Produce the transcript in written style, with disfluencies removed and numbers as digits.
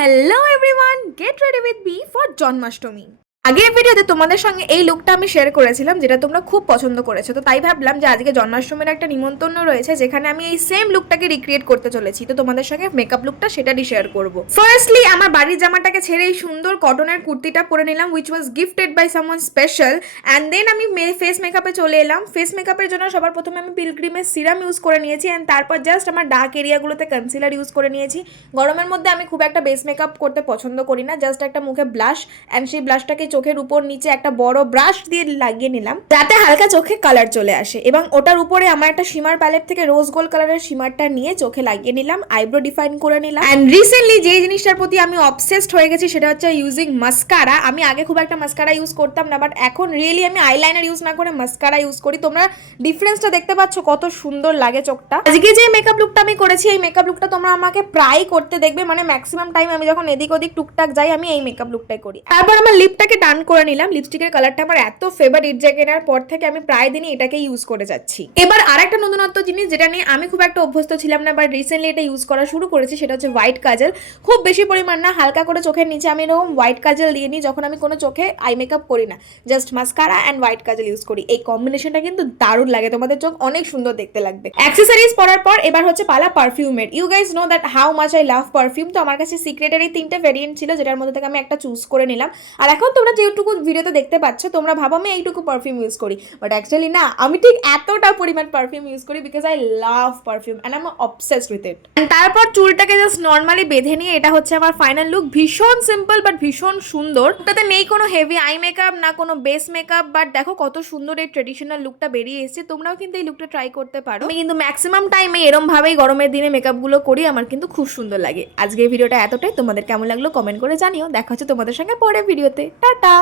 Hello everyone, get ready with me for Janmashtami. আগের ভিডিওতে তোমাদের সঙ্গে এই লুকটা আমি শেয়ার করেছিলাম, যেটা তোমরা খুব পছন্দ করেছো। তো তাই ভাবলাম যে আজকে জন্মাষ্টমীর একটা নিমন্ত্রণ রয়েছে, যেখানে আমি এই সেম লুকটাকে রিক্রিয়েট করতে চলেছি। তো তোমাদের সঙ্গে মেকআপ লুকটা সেটাই শেয়ার করব। ফার্স্টলি আমার বাড়ির জামাটাকে ছেড়ে এই সুন্দর কটনের কুর্তিটা পরে নিলাম, which was gifted by someone special. And then আমি ফেস মেকআপে চলে এলাম। ফেস মেকআপের জন্য সবার প্রথমে আমি পিলগ্রিমের সিরাম ইউজ করে নিয়েছি, অ্যান্ড তারপর জাস্ট আমার ডার্ক এরিয়াগুলোতে কনসিলার ইউজ করে নিয়েছি। গরমের মধ্যে আমি খুব একটা বেস মেকআপ করতে পছন্দ করি না, জাস্ট একটা মুখে ব্লাশ, অ্যান্ড সেই ব্লাশটাকে চোখের উপর নিচে একটা বড় ব্রাশ দিয়ে লাগিয়ে নিলাম, যাতে হালকা চোখে কালার চলে আসে। এবং ওটার উপরে আমার একটা শিমার প্যালেট থেকে রোজ গোল্ড কালারের শিমারটা নিয়ে চোখে লাগিয়ে নিলাম, আইব্রো ডিফাইন করে নিলাম। অ্যান্ড রিসেন্টলি যে জিনিসটার প্রতি আমি অবসেসড হয়ে গেছি সেটা হচ্ছে ইউজিং মাস্কারা। আমি আগে খুব একটা মাস্কারা ইউজ করতাম না, বাট এখন রিয়েলি আমি আইলাইনার ইউজ না করে মাস্কারা ইউজ করি। তোমরা ডিফারেন্সটা দেখতে পাচ্ছ, কত সুন্দর লাগে চোখটা। আজকে যে মেকআপ লুকটা আমি করেছি, এই মেকআপ লুকটা তোমরা আমাকে প্রায় করতে দেখবে, মানে ম্যাক্সিমাম টাইম আমি যখন এদিক ওদিক টুকটাক যাই আমি এই মেকআপ লুকটাই করি। তারপর আমার লিপটাকে ডান করে নিলাম। লিপস্টিকের কালারটা আমার এত ফেভারিট যে কেনার পর থেকে আমি প্রায় দিনই এটাকে ইউজ করে যাচ্ছি। এবার আরেকটা নতুনত্ব জিনিস যেটা নিয়ে আমি খুব একটা অভ্যস্ত ছিলাম না, বাট রিসেন্টলি এটা ইউজ করা শুরু করেছি, সেটা হচ্ছে হোয়াইট কাজল। খুব বেশি পরিমাণ না, হালকা করে চোখের নিচে আমি এরকম হোয়াইট কাজল দিয়ে নিই যখন আমি কোনো চোখে আই মেকআপ করি না, just mascara and white Kajal use করি। এই কম্বিনেশনটা কিন্তু দারুণ লাগে, তোমাদের চোখ অনেক সুন্দর দেখতে লাগবে। অ্যাক্সেসরিজ পরার পর এবার হচ্ছে পালা পারফিউমের। You guys know that how much I love perfume. তো আমার কাছে সিক্রেটের এই 3টে ভেরিয়েন্ট ছিল, যেটার মধ্যে থেকে আমি একটা চুজ করে নিলাম। আর এখন তোমরা যেটুকু ভিডিওতে দেখতে পাচ্ছ, তোমরা ভাবো আমি এইটুকু পারফিউম ইউজ করি, বাট অ্যাকচুয়ালি না, আমি ঠিক এতটা পরিমাণ পারফিউম ইউজ করি, because I love perfume and I am obsessed with it. তারপর চুলটাকে জাস্ট নর্মালি বেঁধে নিয়ে এটা হচ্ছে আমার ফাইনাল লুক। ভীষণ সিম্পল বাট ভীষণ সুন্দর। ওটাতে নেই কোনো হেভি আই মেকআপ, না কোনো বেস মেকআপ, বাট দেখো কত সুন্দর এই ট্রেডিশনাল লুকটা বেরিয়ে এসেছে। তোমরাও কিন্তু এই লুকটা ট্রাই করতে পারো। আমি কিন্তু ম্যাক্সিমাম টাইমে এরম ভাবেই গরমের দিনে মেকআপগুলো করি, আমার কিন্তু খুব সুন্দর লাগে। আজকে এই ভিডিওটা এতটাই, তোমাদের কেমন লাগলো কমেন্ট করে জানিও। দেখা হচ্ছে তোমাদের সঙ্গে পরের ভিডিওতে। টাটা।